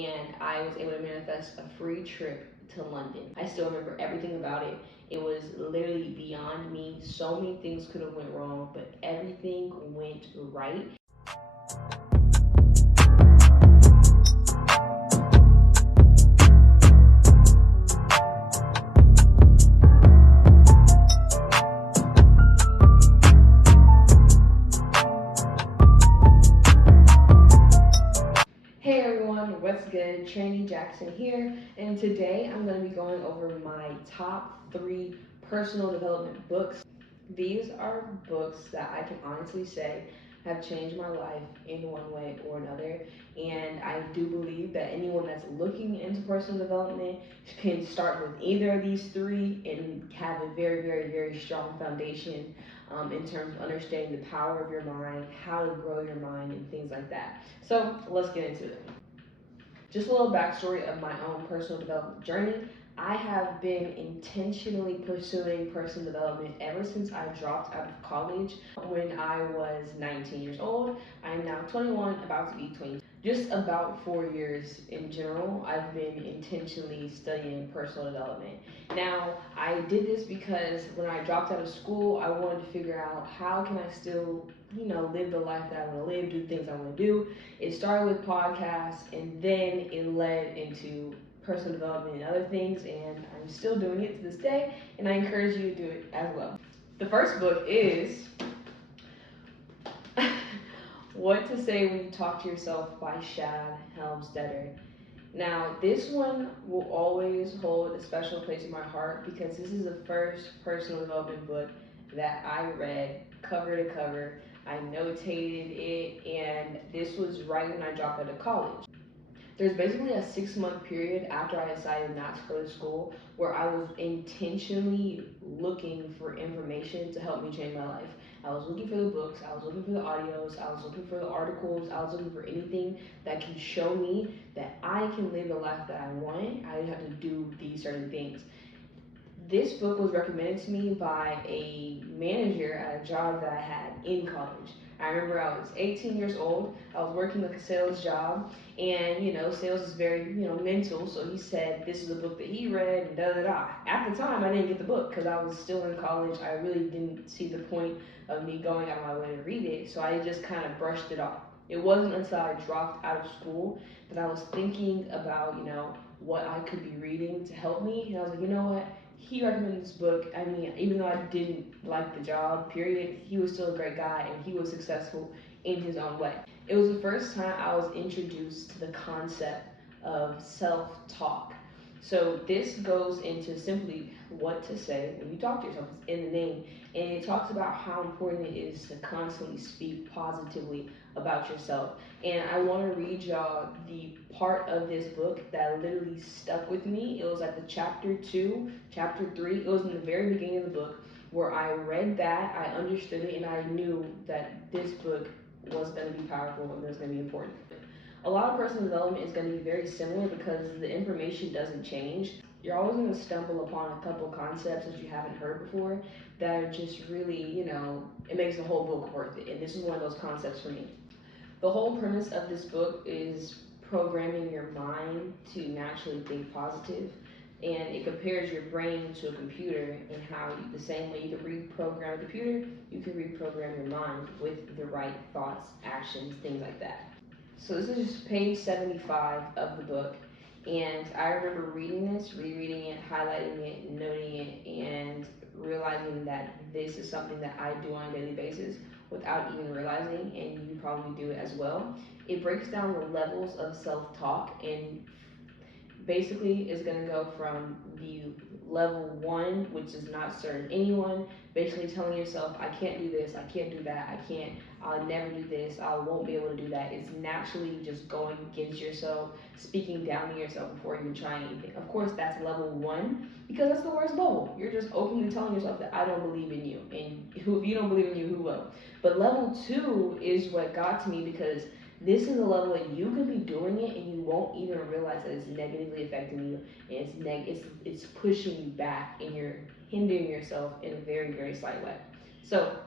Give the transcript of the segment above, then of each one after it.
and I was able to manifest a free trip to London. I still remember everything about it. It was literally beyond me. So many things could have went wrong, but everything went right. Hey everyone, what's good? Trinity Jackson here, and today I'm going to be going over my top 3 personal development books. These are books that I can honestly say have changed my life in one way or another, and I do believe that anyone that's looking into personal development can start with either of these 3 and have a very, very, very strong foundation in terms of understanding the power of your mind, how to grow your mind, and things like that. So let's get into it. Just a little backstory of my own personal development journey. I have been intentionally pursuing personal development ever since I dropped out of college when I was 19 years old. I am now 21, about to be 22. Just about 4 years in general, I've been intentionally studying personal development. Now, I did this because when I dropped out of school, I wanted to figure out how can I still, live the life that I want to live, do things I want to do. It started with podcasts, and then it led into personal development and other things, and I'm still doing it to this day, and I encourage you to do it as well. The first book is What to Say When You Talk to Yourself by Shad Helmstetter. Now, this one will always hold a special place in my heart because this is the first personal development book that I read cover to cover. I notated it, and this was right when I dropped out of college. There's basically a 6-month period after I decided not to go to school where I was intentionally looking for information to help me change my life. I was looking for the books, I was looking for the audios, I was looking for the articles, I was looking for anything that can show me that I can live the life that I want. I have to do these certain things. This book was recommended to me by a manager at a job that I had in college. I remember I was 18 years old. I was working like a sales job, and sales is very mental. So he said this is a book that he read, and da da da. At the time, I didn't get the book because I was still in college. I really didn't see the point of me going out of my way to read it, so I just kind of brushed it off. It wasn't until I dropped out of school that I was thinking about what I could be reading to help me, and I was like, you know what? He recommended this book. I mean, even though I didn't like the job, period, he was still a great guy and he was successful in his own way. It was the first time I was introduced to the concept of self-talk. So this goes into simply what to say when you talk to yourself. It's in the name. And it talks about how important it is to constantly speak positively about yourself. And I want to read y'all the part of this book that literally stuck with me. It was at the chapter 2, chapter 3. It was in the very beginning of the book where I read that, I understood it, and I knew that this book was going to be powerful and it was going to be important. A lot of personal development is going to be very similar because the information doesn't change. You're always going to stumble upon a couple concepts that you haven't heard before that are just really, it makes the whole book worth it. And this is one of those concepts for me. The whole premise of this book is programming your mind to naturally think positive, and it compares your brain to a computer, and how the same way you can reprogram a computer, you can reprogram your mind with the right thoughts, actions, things like that. So this is just page 75 of the book, and I remember reading this, rereading it, highlighting it, noting it, and realizing that this is something that I do on a daily basis without even realizing, and you probably do it as well. It breaks down the levels of self-talk, and basically is going to go from the level 1, which is not serving anyone, basically telling yourself, I can't do this, I can't do that, I'll never do this, I won't be able to do that. It's naturally just going against yourself, speaking down to yourself before even trying anything. Of course, that's level 1 because that's the worst level. You're just openly telling yourself that I don't believe in you, and if you don't believe in you, who will? But level 2 is what got to me because this is a level that you could be doing it and you won't even realize that it's negatively affecting you, and it's pushing you back, and you're hindering yourself in a very, very slight way. So,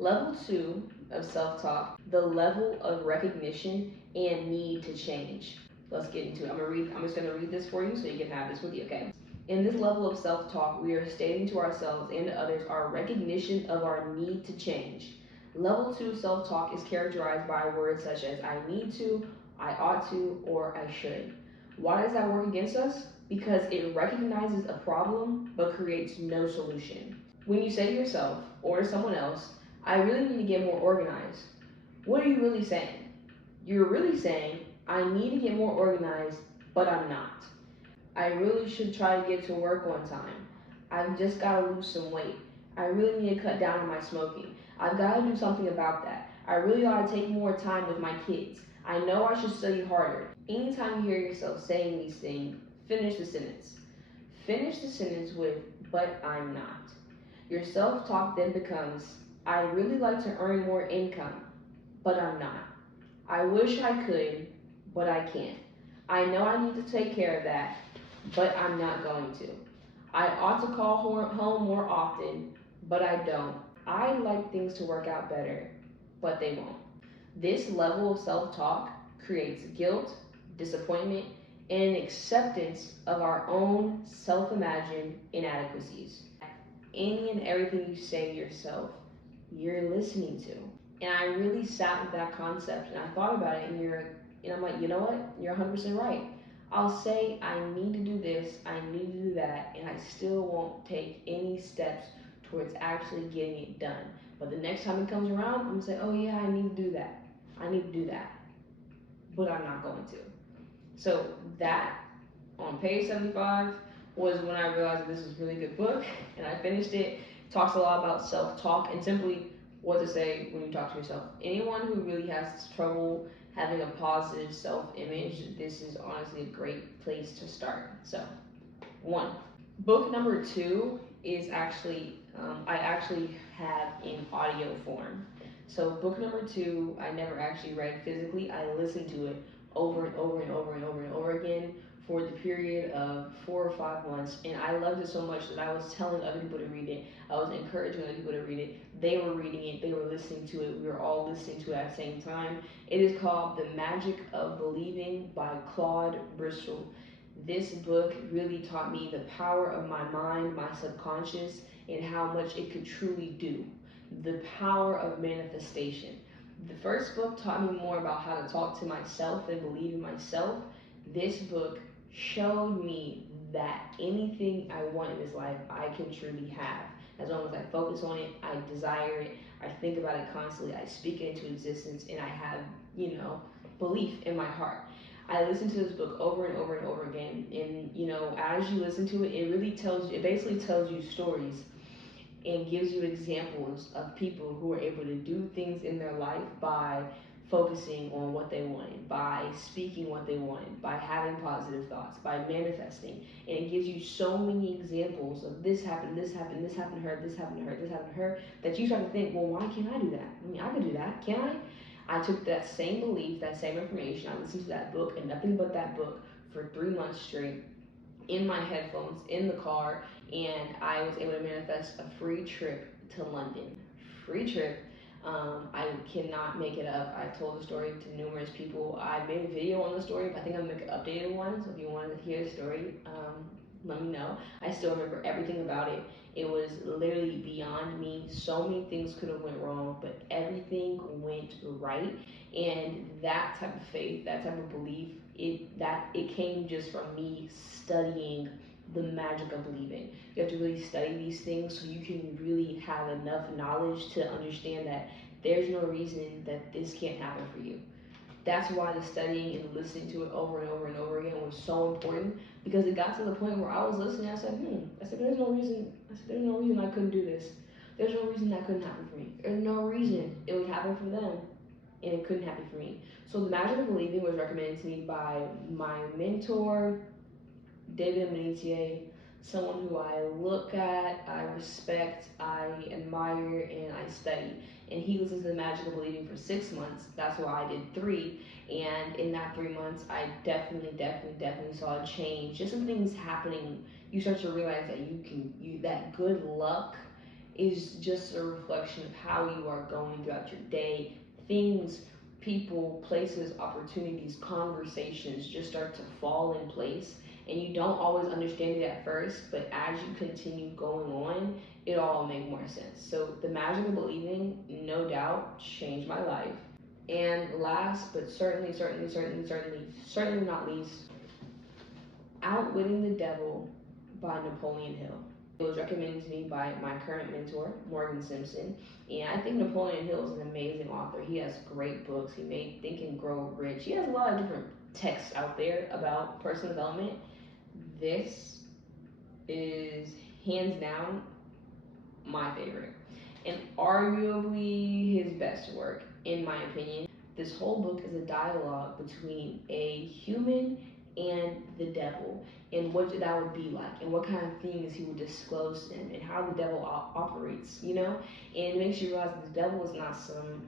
level 2 of self-talk, the level of recognition and need to change. Let's get into it. I'm just gonna read this for you so you can have this with you, okay? In this level of self-talk, we are stating to ourselves and to others our recognition of our need to change. Level 2 self-talk is characterized by words such as I need to, I ought to, or I should. Why does that work against us? Because it recognizes a problem but creates no solution. When you say to yourself or to someone else, I really need to get more organized, what are you really saying? You're really saying, I need to get more organized, but I'm not. I really should try to get to work on time. I've just got to lose some weight. I really need to cut down on my smoking. I've got to do something about that. I really ought to take more time with my kids. I know I should study harder. Anytime you hear yourself saying these things, finish the sentence. Finish the sentence with, but I'm not. Your self-talk then becomes, I'd really like to earn more income, but I'm not. I wish I could, but I can't. I know I need to take care of that, but I'm not going to. I ought to call home more often, but I don't. I'd like things to work out better, but they won't. This level of self-talk creates guilt, disappointment, and an acceptance of our own self-imagined inadequacies. Any and everything you say to yourself, you're listening to. And I really sat with that concept and I thought about it, and I'm like, you know what? You're 100% right. I'll say I need to do this, I need to do that, and I still won't take any steps towards actually getting it done. But the next time it comes around, I'm gonna say, oh yeah, I need to do that. I need to do that. But I'm not going to. So that on page 75 was when I realized that this was a really good book, and I finished it. It talks a lot about self-talk and simply what to say when you talk to yourself. Anyone who really has trouble having a positive self-image, this is honestly a great place to start. So, 1. Book number 2 is actually, I actually have in audio form. So book number 2, I never actually read physically. I listened to it over and over and over and over and over again for the period of 4 or 5 months, and I loved it so much that I was telling other people to read it. I was encouraging other people to read it. They were reading it, they were listening to it, we were all listening to it at the same time. It is called The Magic of Believing by Claude Bristol. This book really taught me the power of my mind, my subconscious, and how much it could truly do. The power of manifestation. The first book taught me more about how to talk to myself and believe in myself. This book showed me that anything I want in this life, I can truly have. As long as I focus on it, I desire it, I think about it constantly, I speak it into existence, and I have, belief in my heart. I listened to this book over and over and over again, and as you listen to it, it basically tells you stories and gives you examples of people who are able to do things in their life by focusing on what they wanted, by speaking what they wanted, by having positive thoughts, by manifesting. And it gives you so many examples of this happened, this happened, this happened to her, this happened to her, this happened to her, that you start to think, well, why can't I do that? I mean, I could do that, can't I? I took that same belief, that same information, I listened to that book and nothing but that book for 3 months straight in my headphones, in the car, and I was able to manifest a free trip to London. Free trip. I cannot make it up. I told the story to numerous people. I made a video on the story, but I think I'm gonna make an updated one. So if you want to hear the story, let me know. I still remember everything about it. It was literally beyond me. So many things could have went wrong, but everything went right. And that type of faith, that type of belief, it came just from me studying the magic of believing. You have to really study these things so you can really have enough knowledge to understand that there's no reason that this can't happen for you. That's why the studying and listening to it over and over and over again was so important, because it got to the point where I was listening, I said, there's no reason I couldn't do this. There's no reason that couldn't happen for me. There's no reason it would happen for them and it couldn't happen for me. So The Magic of Believing was recommended to me by my mentor, David Manitier, someone who I look at, I respect, I admire, and I study. And he listens to The Magic of Believing for 6 months. That's why I did 3. And in that 3 months, I definitely saw a change. Just some things happening. You start to realize that that good luck is just a reflection of how you are going throughout your day. people, places, opportunities, conversations just start to fall in place. And you don't always understand it at first, but as you continue going on, it all make more sense. So the magic of believing, no doubt, changed my life. And last, but certainly not least, Outwitting the Devil by Napoleon Hill. It was recommended to me by my current mentor, Morgan Simpson. And I think Napoleon Hill is an amazing author. He has great books. He made Think and Grow Rich. He has a lot of different texts out there about personal development. This is hands down my favorite and arguably his best work, in my opinion. This whole book is a dialogue between a human and the devil, and what that would be like, and what kind of things he would disclose to him, and how the devil operates, you know? And it makes you realize that the devil is not some,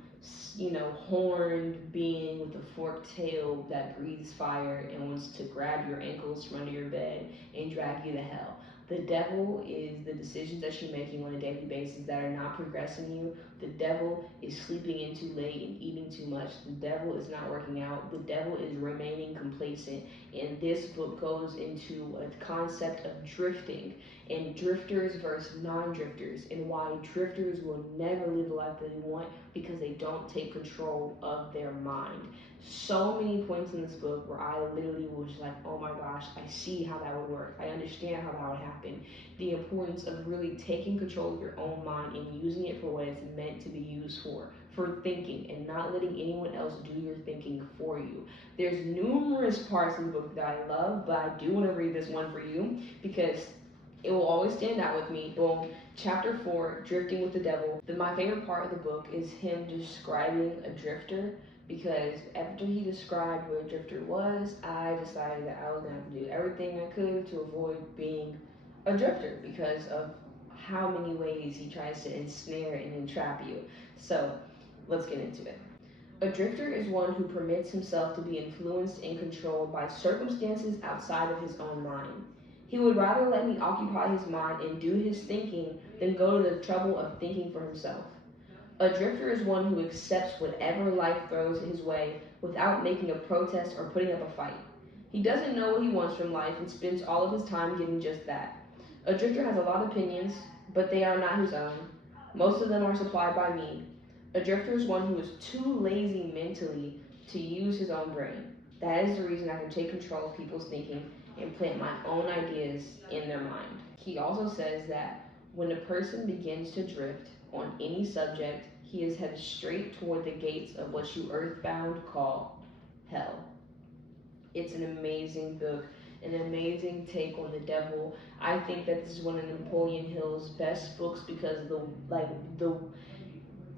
horned being with a forked tail that breathes fire and wants to grab your ankles from under your bed and drag you to hell. The devil is the decisions that you're making on a daily basis that are not progressing you. The devil is sleeping in too late and eating too much. The devil is not working out. The devil is remaining complacent. And this book goes into a concept of drifting and drifters versus non-drifters, and why drifters will never live the life they want because they don't take control of their mind. So many points in this book where I literally was like, oh my gosh, I see how that would work. I understand how that would happen. The importance of really taking control of your own mind and using it for what it's meant to be used for thinking, and not letting anyone else do your thinking for you. There's numerous parts in the book that I love, but I do want to read this one for you because it will always stand out with me. Well, chapter 4, Drifting with the Devil. My favorite part of the book is him describing a drifter, because after he described what a drifter was, I decided that I was going to have to do everything I could to avoid being a drifter because of how many ways he tries to ensnare and entrap you. So let's get into it. A drifter is one who permits himself to be influenced and controlled by circumstances outside of his own mind. He would rather let me occupy his mind and do his thinking than go to the trouble of thinking for himself. A drifter is one who accepts whatever life throws his way without making a protest or putting up a fight. He doesn't know what he wants from life and spends all of his time getting just that. A drifter has a lot of opinions, but they are not his own. Most of them are supplied by me. A drifter is one who is too lazy mentally to use his own brain. That is the reason I can take control of people's thinking and plant my own ideas in their mind. He also says that when a person begins to drift on any subject, he is headed straight toward the gates of what you earthbound call hell. It's an amazing book, an amazing take on the devil. I think that this is one of Napoleon Hill's best books because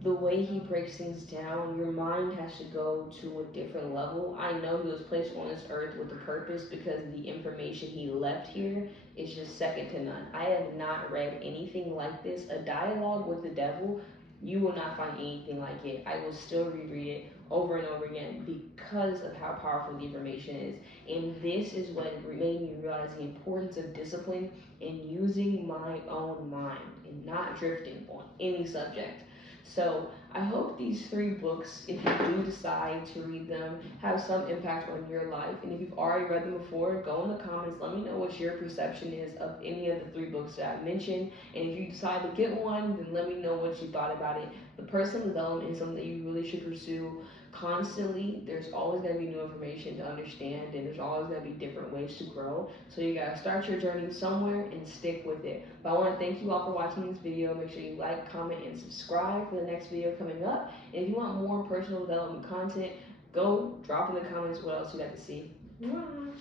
the way he breaks things down, your mind has to go to a different level. I know he was placed on this earth with a purpose because the information he left here is just second to none. I have not read anything like this. A dialogue with the devil, you will not find anything like it. I will still reread it over and over again because of how powerful the information is. And this is what made me realize the importance of discipline and using my own mind and not drifting on any subject. So I hope these 3 books, if you do decide to read them, have some impact on your life. And if you've already read them before, go in the comments. Let me know what your perception is of any of the 3 books that I mentioned. And if you decide to get one, then let me know what you thought about it. The personal development is something that you really should pursue constantly. There's always going to be new information to understand, and there's always going to be different ways to grow. So you got to start your journey somewhere and stick with it. But I want to thank you all for watching this video. Make sure you like, comment, and subscribe for the next video coming up. And if you want more personal development content, go drop in the comments what else you'd like to see. Bye.